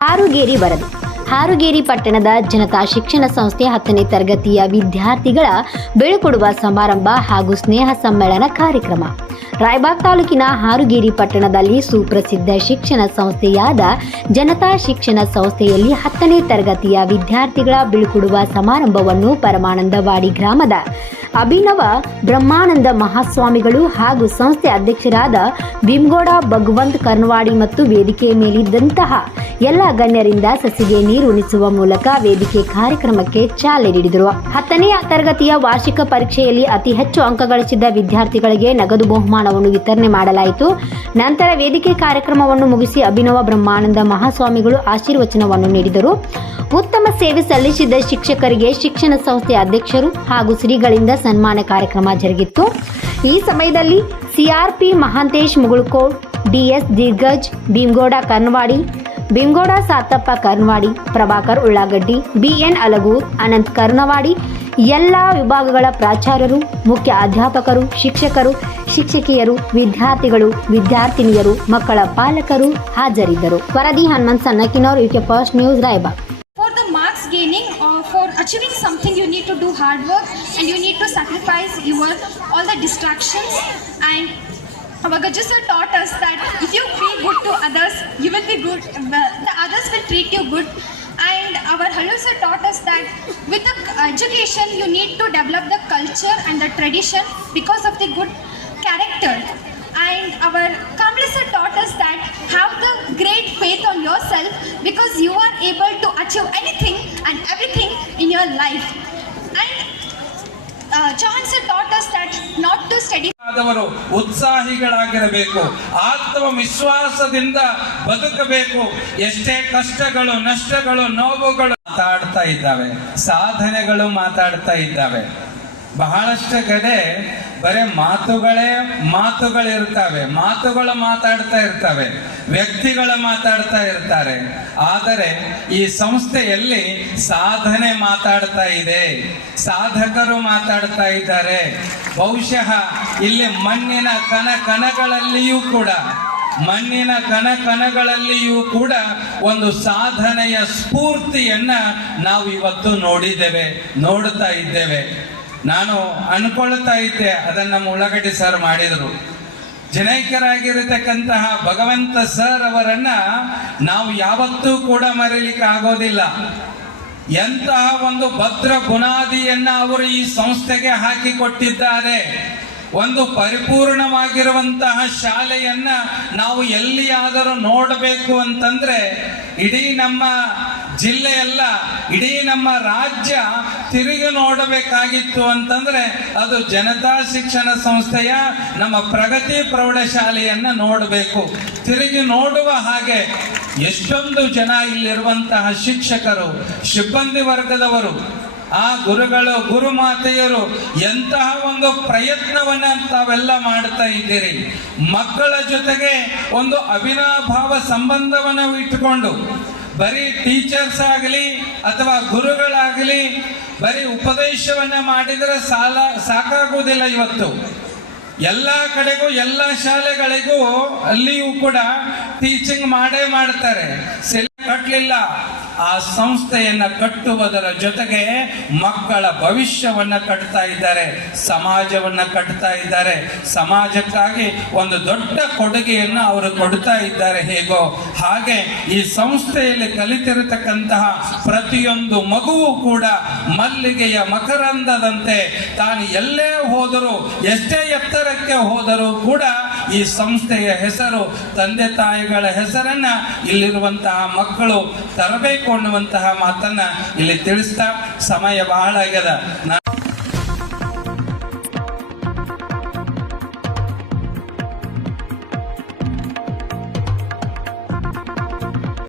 ಹಾರುಗೇರಿ ವರದಿ. ಹಾರುಗೇರಿ ಪಟ್ಟಣದ ಜನತಾ ಶಿಕ್ಷಣ ಸಂಸ್ಥೆ ಹತ್ತನೇ ತರಗತಿಯ ವಿದ್ಯಾರ್ಥಿಗಳ ಬೀಳ್ಕೊಡುವ ಸಮಾರಂಭ ಹಾಗೂ ಸ್ನೇಹ ಸಮ್ಮೇಳನ ಕಾರ್ಯಕ್ರಮ. ರಾಯಬಾಗ್ ತಾಲೂಕಿನ ಹಾರುಗೇರಿ ಪಟ್ಟಣದಲ್ಲಿ ಸುಪ್ರಸಿದ್ಧ ಶಿಕ್ಷಣ ಸಂಸ್ಥೆಯಾದ ಜನತಾ ಶಿಕ್ಷಣ ಸಂಸ್ಥೆಯಲ್ಲಿ ಹತ್ತನೇ ತರಗತಿಯ ವಿದ್ಯಾರ್ಥಿಗಳ ಬೀಳ್ಕೊಡುವ ಸಮಾರಂಭವನ್ನು ಪರಮಾನಂದವಾಡಿ ಗ್ರಾಮದ ಅಭಿನವ ಬ್ರಹ್ಮಾನಂದ ಮಹಾಸ್ವಾಮಿಗಳು ಹಾಗೂ ಸಂಸ್ಥೆ ಅಧ್ಯಕ್ಷರಾದ ಭೀಮಗೌಡ, ಭಗವಂತ್ ಕರ್ನವಾಡಿ ಮತ್ತು ವೇದಿಕೆ ಮೇಲಿದ್ದಂತಹ ಎಲ್ಲ ಗಣ್ಯರಿಂದ ಸಸಿಗೆ ನೀರು ಉಣಿಸುವ ಮೂಲಕ ವೇದಿಕೆ ಕಾರ್ಯಕ್ರಮಕ್ಕೆ ಚಾಲನೆ ನೀಡಿದರು. ಹತ್ತನೆಯ ತರಗತಿಯ ವಾರ್ಷಿಕ ಪರೀಕ್ಷೆಯಲ್ಲಿ ಅತಿ ಹೆಚ್ಚು ಅಂಕ ಗಳಿಸಿದ್ದ ವಿದ್ಯಾರ್ಥಿಗಳಿಗೆ ನಗದು ಬಹುಮಾನವನ್ನು ವಿತರಣೆ ಮಾಡಲಾಯಿತು. ನಂತರ ವೇದಿಕೆ ಕಾರ್ಯಕ್ರಮವನ್ನು ಮುಗಿಸಿ ಅಭಿನವ ಬ್ರಹ್ಮಾನಂದ ಮಹಾಸ್ವಾಮಿಗಳು ಆಶೀರ್ವಚನವನ್ನು ನೀಡಿದರು. ಉತ್ತಮ ಸೇವೆ ಸಲ್ಲಿಸಿದ ಶಿಕ್ಷಕರಿಗೆ ಶಿಕ್ಷಣ ಸಂಸ್ಥೆ ಅಧ್ಯಕ್ಷರು ಹಾಗೂ ಶ್ರೀಗಳಿಂದ ಸನ್ಮಾನ ಕಾರ್ಯಕ್ರಮ ಜರುಗಿತ್ತು. ಈ ಸಮಯದಲ್ಲಿ CRP Mahantesh Mugulkod DS Diggaj Bhimagouda Karnavadi Bhimagouda Satappa Karnavadi Prabhakar Ullagaddi BN Alagur, Ananth ಕರ್ನವಾಡಿ ಎಲ್ಲ ವಿಭಾಗಗಳ ಪ್ರಾಚಾರ್ಯರು, ಮುಖ್ಯ ಅಧ್ಯಾಪಕರು, ಶಿಕ್ಷಕರು, ಶಿಕ್ಷಕಿಯರು, ವಿದ್ಯಾರ್ಥಿಗಳು, ವಿದ್ಯಾರ್ಥಿನಿಯರು, ಮಕ್ಕಳ ಪಾಲಕರು ಹಾಜರಿದ್ದರು. ವರದಿ Hanumant Sannakinor UK first news Raybag achieving something, you need to do hard work and you need to sacrifice your all the distractions. And our Gaju sir taught us that if you be good to others, you will be good. The others will treat you good. And our Hallu sir taught us that with the education, you need to develop the culture and the tradition because of the good character. And our because you are able to achieve anything and everything in your life. And uh, sir taught us that not to study ಆದವರು ಉತ್ಸಾಹಿಗಳಾಗಿರಬೇಕು ಆತ್ಮವಿಶ್ವಾಸದಿಂದ ಬದುಕಬೇಕು ಎಷ್ಟೇ ಕಷ್ಟಗಳು ನಷ್ಟಗಳು ನೋವುಗಳು ಮಾತಾಡ್ತಾ ಇದ್ದಾವೆ ಸಾಧನೆಗಳು ಮಾತಾಡ್ತಾ ಇದ್ದಾವೆ ಬಹಳಷ್ಟು ಕಡೆ ಬರೀ ಮಾತುಗಳೇ ಮಾತುಗಳಿರ್ತವೆ. ಮಾತುಗಳು ಮಾತಾಡ್ತಾ ಇರ್ತವೆ. ವ್ಯಕ್ತಿಗಳು ಮಾತಾಡ್ತಾ ಇರ್ತಾರೆ. ಆದರೆ ಈ ಸಂಸ್ಥೆಯಲ್ಲಿ ಸಾಧನೆ ಮಾತಾಡ್ತಾ ಇದೆ. ಸಾಧಕರು ಮಾತಾಡ್ತಾ ಇದ್ದಾರೆ. ಬಹುಶಃ ಇಲ್ಲಿ ಮಣ್ಣಿನ ಕಣ ಕಣಗಳಲ್ಲಿಯೂ ಕೂಡ, ಮಣ್ಣಿನ ಕಣ ಕಣಗಳಲ್ಲಿಯೂ ಕೂಡ ಒಂದು ಸಾಧನೆಯ ಸ್ಫೂರ್ತಿಯನ್ನ ನಾವು ಇವತ್ತು ನೋಡಿದ್ದೇವೆ, ನೋಡ್ತಾ ಇದ್ದೇವೆ. ನಾನು ಅನ್ಕೊಳ್ತಾ ಇದ್ದೆ, ಅದನ್ನ ನಮ್ಮ ಉಳ್ಳಾಗಡ್ಡಿ ಸರ್ ಮಾಡಿದರು. ಜನೈಕ್ಯರಾಗಿರತಕ್ಕಂತಹ ಭಗವಂತ ಸರ್ ಅವರನ್ನ ನಾವು ಯಾವತ್ತೂ ಕೂಡ ಮರೀಲಿಕ್ಕೆ ಆಗೋದಿಲ್ಲ. ಎಂತಹ ಒಂದು ಭದ್ರ ಬುನಾದಿಯನ್ನ ಅವರು ಈ ಸಂಸ್ಥೆಗೆ ಹಾಕಿಕೊಟ್ಟಿದ್ದಾರೆ ಒಂದು ಪರಿಪೂರ್ಣವಾಗಿರುವಂತಹ ಶಾಲೆಯನ್ನ ನಾವು ಎಲ್ಲಿಯಾದರೂ ನೋಡಬೇಕು ಅಂತಂದ್ರೆ, ಇಡೀ ನಮ್ಮ ಜಿಲ್ಲೆಯಲ್ಲ ಇಡೀ ನಮ್ಮ ರಾಜ್ಯ ತಿರುಗಿ ನೋಡಬೇಕಾಗಿತ್ತು ಅಂತಂದ್ರೆ ಅದು ಜನತಾ ಶಿಕ್ಷಣ ಸಂಸ್ಥೆಯ ನಮ್ಮ ಪ್ರಗತಿ ಪ್ರೌಢಶಾಲೆಯನ್ನ ನೋಡಬೇಕು. ತಿರುಗಿ ನೋಡುವ ಹಾಗೆ ಎಷ್ಟೊಂದು ಜನ ಇಲ್ಲಿರುವಂತಹ ಶಿಕ್ಷಕರು, ಸಿಬ್ಬಂದಿ ವರ್ಗದವರು, ಆ ಗುರುಗಳು, ಗುರುಮಾತೆಯರು ಎಂತಹ ಒಂದು ಪ್ರಯತ್ನವನ್ನ ತಾವೆಲ್ಲ ಮಾಡ್ತಾ ಇದ್ದೀರಿ. ಮಕ್ಕಳ ಜೊತೆಗೆ ಒಂದು ಅವಿನಾಭಾವ ಸಂಬಂಧವನ್ನು ಇಟ್ಟುಕೊಂಡು ಬರೀ ಟೀಚರ್ಸ್ ಆಗಲಿ ಅಥವಾ ಗುರುಗಳಾಗಲಿ ಬರೀ ಉಪದೇಶವನ್ನ ಮಾಡಿದರೆ ಸಾಲ ಸಾಕಾಗುವುದಿಲ್ಲ ಇವತ್ತು. ಎಲ್ಲ ಕಡೆಗೂ, ಎಲ್ಲ ಶಾಲೆಗಳಿಗೂ ಅಲ್ಲಿಯೂ ಕೂಡ ಟೀಚಿಂಗ್ ಮಾಡೇ ಮಾಡ್ತಾರೆ. ಸೆಲೆ ಕಟ್ಟಲಿಲ್ಲ ಆ ಸಂಸ್ಥೆಯನ್ನ ಕಟ್ಟುವುದರ ಜೊತೆಗೆ ಮಕ್ಕಳ ಭವಿಷ್ಯವನ್ನ ಕಟ್ತಾ ಇದ್ದಾರೆ, ಸಮಾಜವನ್ನ ಕಟ್ತಾ ಇದ್ದಾರೆ. ಸಮಾಜಕ್ಕಾಗಿ ಒಂದು ದೊಡ್ಡ ಕೊಡುಗೆಯನ್ನು ಅವರು ಕೊಡ್ತಾ ಇದ್ದಾರೆ ಹೇಗೋ. ಹಾಗೆ ಈ ಸಂಸ್ಥೆಯಲ್ಲಿ ಕಲಿತಿರತಕ್ಕಂತಹ ಪ್ರತಿಯೊಂದು ಮಗುವು ಕೂಡ ಮಲ್ಲಿಗೆಯ ಮಕರಂದದಂತೆ ತಾನು ಎಲ್ಲೇ ಹೋದರೂ, ಎಷ್ಟೇ ಎತ್ತರಕ್ಕೆ ಹೋದರೂ ಕೂಡ ಈ ಸಂಸ್ಥೆಯ ಹೆಸರು ತಂದೆ ತಾಯಿಗಳ ಹೆಸರನ್ನ ಇಲ್ಲಿರುವಂತಹ ಮಕ್ಕಳು ತರಬೇಕು ಅನ್ನುವಂತಹ ಮಾತನ್ನ ಇಲ್ಲಿ ತಿಳಿಸ್ತಾ ಸಮಯ ಬಹಳ ಆಗ್ಯದ.